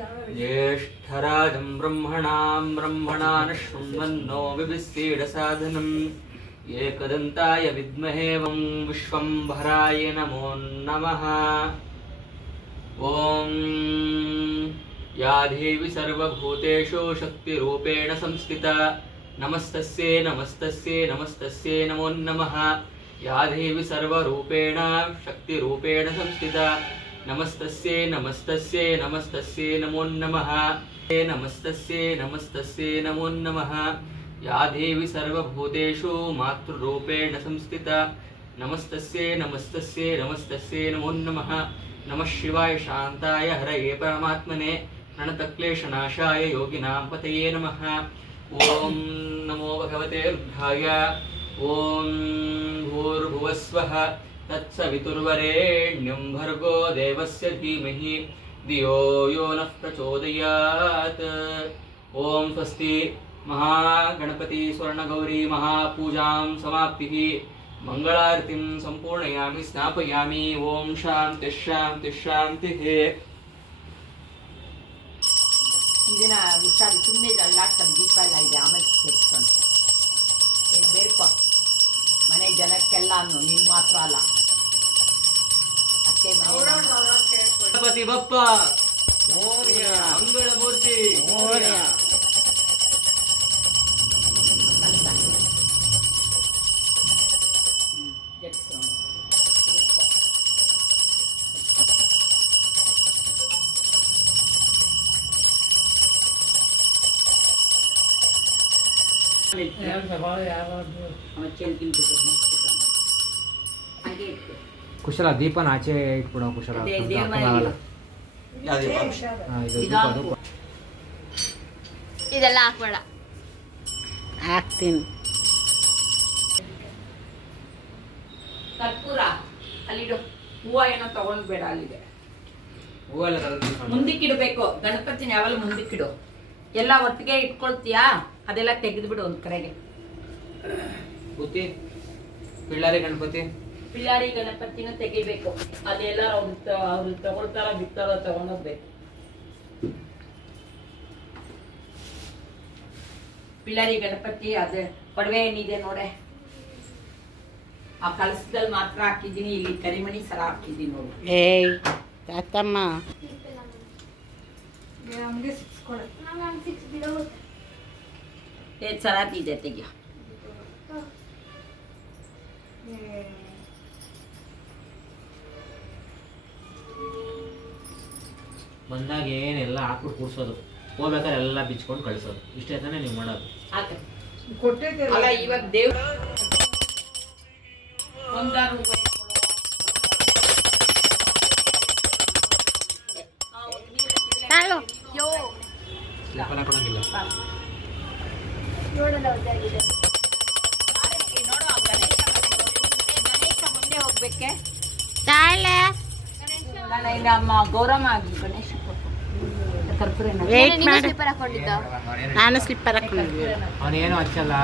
ज्येष्ठराजं ब्रह्मणां शृण्वन्नो विभिस्सीडसाधनम् एकदन्ताय विद्महे वं विश्वम्भराय नमो नमः। ॐ या देवी सर्वभूतेषु शक्तिरूपेण संस्थिता नमस्तस्यै नमस्तस्यै नमस्तस्यै नमो नमः। या देवी सर्वरूपेण शक्तिरूपेण संस्थिता नमस्तस्यै नमस्तस्यै नमस्तस्यै नमो नमः। नमस्तस्यै नमस्तस्यै नमो नमः। या देवी सर्वभूतेषु मातृरूपेण संस्थिता नमस्तस्यै नमस्तस्यै नमस्तस्यै नमो नमः। नमः शिवाय शान्ताय हरये परमात्मने प्रणतक्लेशनाशाय योगिनां पतये नमः। ॐ नमो भगवते रुद्राय। ॐ भूर्भुवस्वः तत्सवितुर्वरेण्यं भर्गो देवस्य धीमहि धियो यो नः प्रचोदयात्। ॐ स्वस्ति। महागणपति स्वर्णगौरी महापूजां समाप्तिः। मंगलारतिं संपूर्णयामि स्नापयामि। ओम शांति शांति शांतिः। ಇದನ್ನ ಹುಷಾರಿ ಸುಮ್ಮನೆ ಅಲ್ಲಾಡ್ತಾರೆ ದೀಪ ಎಲ್ಲ ಇದೆ ಆಮೇಲೆ ಸೇರಿಸ್ಕೊಂಡು ಏನು ಬೇಡ್ಕೊ ಮನೆ ಜನಕ್ಕೆಲ್ಲ ಅನ್ನು ನೀನು ಮಾತ್ರ ಅಲ್ಲ ಅತ್ತೆ ಗಣಪತಿ ಬಪ್ಪ ಮಂಗಳ ಮೂರ್ತಿ ಕುಶಲ ದೀಪನ ಆಚೆ ಇಟ್ಬಿಡೋ ಕುಶಲ ಇದೆಲ್ಲ ಹಾಕ್ಬೇಡ ಹಾಕ್ತೀನಿ ಕರ್ಪೂರ ಅಲ್ಲಿಡು ಹೂವು ಏನೋ ತಗೊಂಡ್ಬೇಡ ಅಲ್ಲಿದೆ ಮುಂದಕ್ಕಿಡ್ಬೇಕು ಗಣಪತಿನ ಯಾವಲ್ಲ ಮುಂದಕ್ಕಿಡು ಎಲ್ಲ ಒಟ್ಟಿಗೆ ಇಟ್ಕೊಳ್ತೀಯಾ ಅದೆಲ್ಲ ತೆಗೆದ್ಬಿಡು ಒಂದ್ ಕಡೆಗೆ ಪಿಳ್ಳಾರಿ ಗಣಪತಿ ಪಿಳ್ಳಾರಿ ಗಣಪತಿನ ತೆಗಿಬೇಕು ಅದೆಲ್ಲ ಅವ್ರು ತಗೊಳ್ತಾರ ಬಿತ್ತಾರ ತಗೊಂಡೋಗ್ಬೇಕು ಪಿಳ್ಳಾರಿ ಗಣಪತಿ ಅದೇ ಒಡವೆ ಏನಿದೆ ನೋಡೆ ಆ ಕಳಸದಲ್ಲಿ ಮಾತ್ರ ಹಾಕಿದೀನಿ ಇಲ್ಲಿ ಕರಿಮಣಿ ಸರ ಹಾಕಿದೀನಿ ನೋಡು ಏಯ್ ತಾತಮ್ಮ ಸರ ಇದೆ ತೆಗಿಯೋ ಬಂದಾಗ ಏನೆಲ್ಲ ಹಾಕ್ಬಿಟ್ಟು ಕೂರ್ಸೋದು ಹೋಗ್ಬೇಕಾದ್ರೆ ಎಲ್ಲ ಬಿಚ್ಕೊಂಡು ಕಳಿಸೋದು ಇಷ್ಟೇ ತಾನೇ ನೀವು ಮಾಡೋದು ಅಲ್ಲ ಇವಾಗ ದೇವ್ರ ಒಂದಾರು ಕೊಡಂಗಿಲ್ಲ ಮುಂದೆ ಹೋಗ್ಬೇಕೆ ಅಮ್ಮ ಗೌರಮ್ಮ ಆಗಿ ಗಣೇಶ ನಾನು ಸ್ಲಿಪ್ಪರ್ ಹಾಕೊಂಡಿದ್ದೆ ಅವನೇನು ಹಚ್ಚಲ್ಲ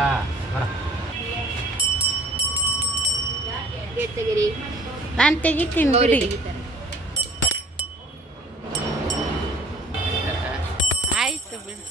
ನಾನು ತೆಗಿತೀನಿ ಬಿಡಿ ಆಯ್ತು ಬಿಡಿ